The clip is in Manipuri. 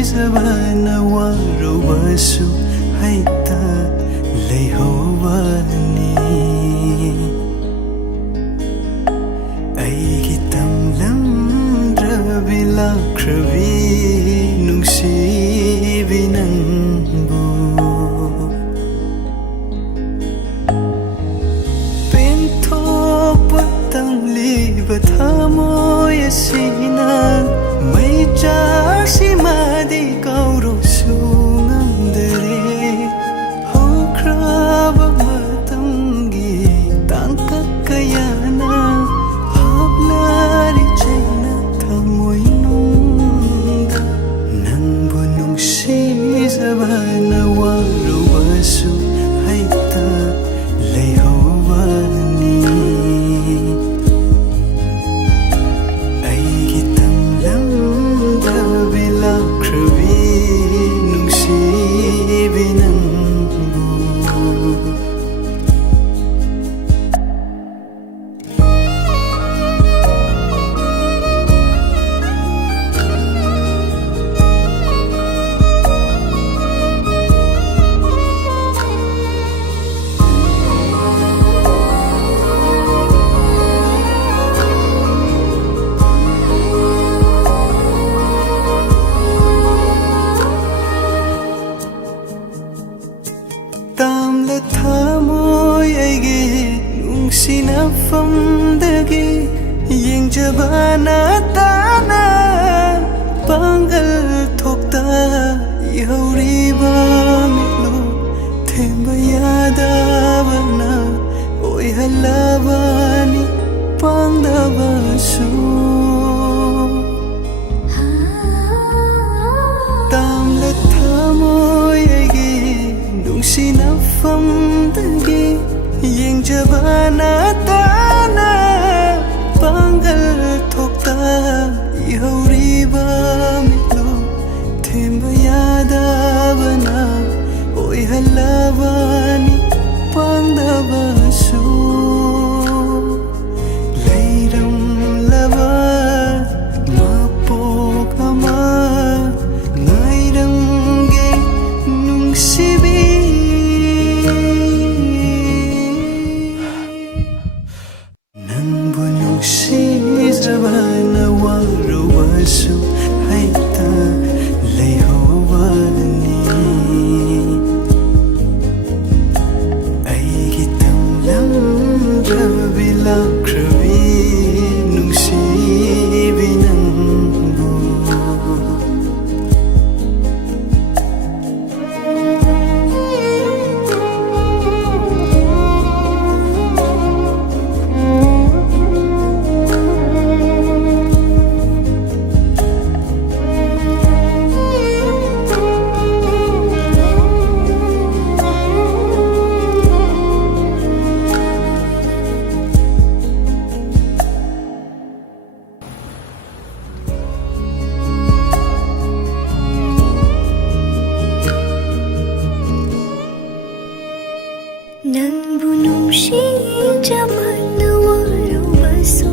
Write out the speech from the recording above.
ꯅꯨꯡꯁꯤꯖꯕꯅ ꯋꯥꯔꯨꯕꯁꯨ ꯍꯩꯇ ꯂꯩꯍꯧꯕꯅꯤ ꯑꯩꯒꯤ ꯇꯝꯂꯝꯗ꯭ꯔꯕꯤ ꯂꯥꯛꯈ꯭ꯔꯕꯤ ꯅꯨꯡꯁꯤꯕꯤ ꯅꯪꯕꯨ ꯄꯦꯟꯊꯣꯛꯄ ꯇꯝꯂꯤꯕ ꯊꯃꯣꯏ ꯑꯁꯤꯅ ꯃꯩ ꯆꯥꯛꯁꯤꯃꯗꯤ ꯀꯥꯎꯔꯣꯛꯁꯨ ꯉꯝꯗꯔꯦ ꯍꯧꯈ꯭ꯔꯕ ꯃꯇꯝꯒꯤ ꯇꯥꯡꯀꯛ ꯀꯌꯥꯅ ꯍꯥꯞꯂꯔꯤ ꯆꯩꯅ ꯊꯃꯣꯏꯅꯨꯡꯗ ꯅꯪꯕꯨ ꯅꯨꯡꯁꯤꯖꯕꯅ ꯋꯥꯔꯨꯕꯁꯨ ꯍꯩꯇ ꯂꯩꯍꯧꯕꯅꯤ ꯑꯩꯒꯤ ꯇꯝꯂꯝꯗ꯭ꯔꯕꯤ ꯂꯥꯛꯈ꯭ꯔꯕꯤ ꯅꯨꯡꯁꯤꯕꯤ ꯅꯪꯕꯨ ꯇꯥꯝꯂ ꯊꯃꯣꯏ ꯑꯩꯒꯤ ꯅꯨꯡꯁꯤꯅꯐꯝꯗꯒꯤ ꯌꯦꯡꯖꯕꯅ ꯇꯥꯅ ꯄꯥꯡꯒꯜ ꯊꯣꯛꯇ ꯏꯍꯧꯔꯤꯕ ꯃꯤꯠꯂꯨ ꯊꯦꯝꯕ ꯌꯥꯗꯕꯅ ꯑꯣꯏꯍꯜꯂꯕꯅꯤ ꯄꯥꯡꯗꯕꯁꯨ ꯇꯥꯝꯂ ꯊꯃꯣꯏ ꯑꯩꯒꯤ ꯅꯨꯡꯁꯤꯅꯐꯝꯗꯒꯤ ꯌꯦꯡꯖꯕꯅ ꯇꯥꯅ ꯄꯥꯡꯒꯜ ꯊꯣꯛꯇ ꯏꯍꯧꯔꯤꯕ ꯃꯤꯠꯂꯨ ꯊꯦꯝꯕ ꯌꯥꯗꯕꯅ ꯑꯣꯏꯍꯜꯂꯕꯅꯤ ꯄꯥꯡꯗꯕꯁꯨ ꯂꯩꯔꯝꯂꯕ ꯃꯄꯣꯛ ꯑꯃ ꯉꯥꯏꯔꯝꯒꯦ ꯅꯨꯡꯁꯤꯕꯤ ꯅꯪꯕꯨ ꯅꯨꯡꯁꯤꯖꯕꯅ ꯋꯥꯔꯨꯕꯁꯨ ꯍꯩꯇ ꯂꯩꯍꯧꯕꯅꯤ ꯑꯩꯒꯤ ꯇꯝꯂꯝꯗ꯭ꯔꯕꯤ ꯂꯥꯛꯈ꯭ꯔꯕꯤ ꯅꯨꯡꯁꯤꯕꯤ ꯅꯪꯕꯨ ꯅꯪꯕꯨ ꯅꯨꯡꯁꯤꯖꯕꯅ ꯋꯥꯔꯨꯕꯁꯨ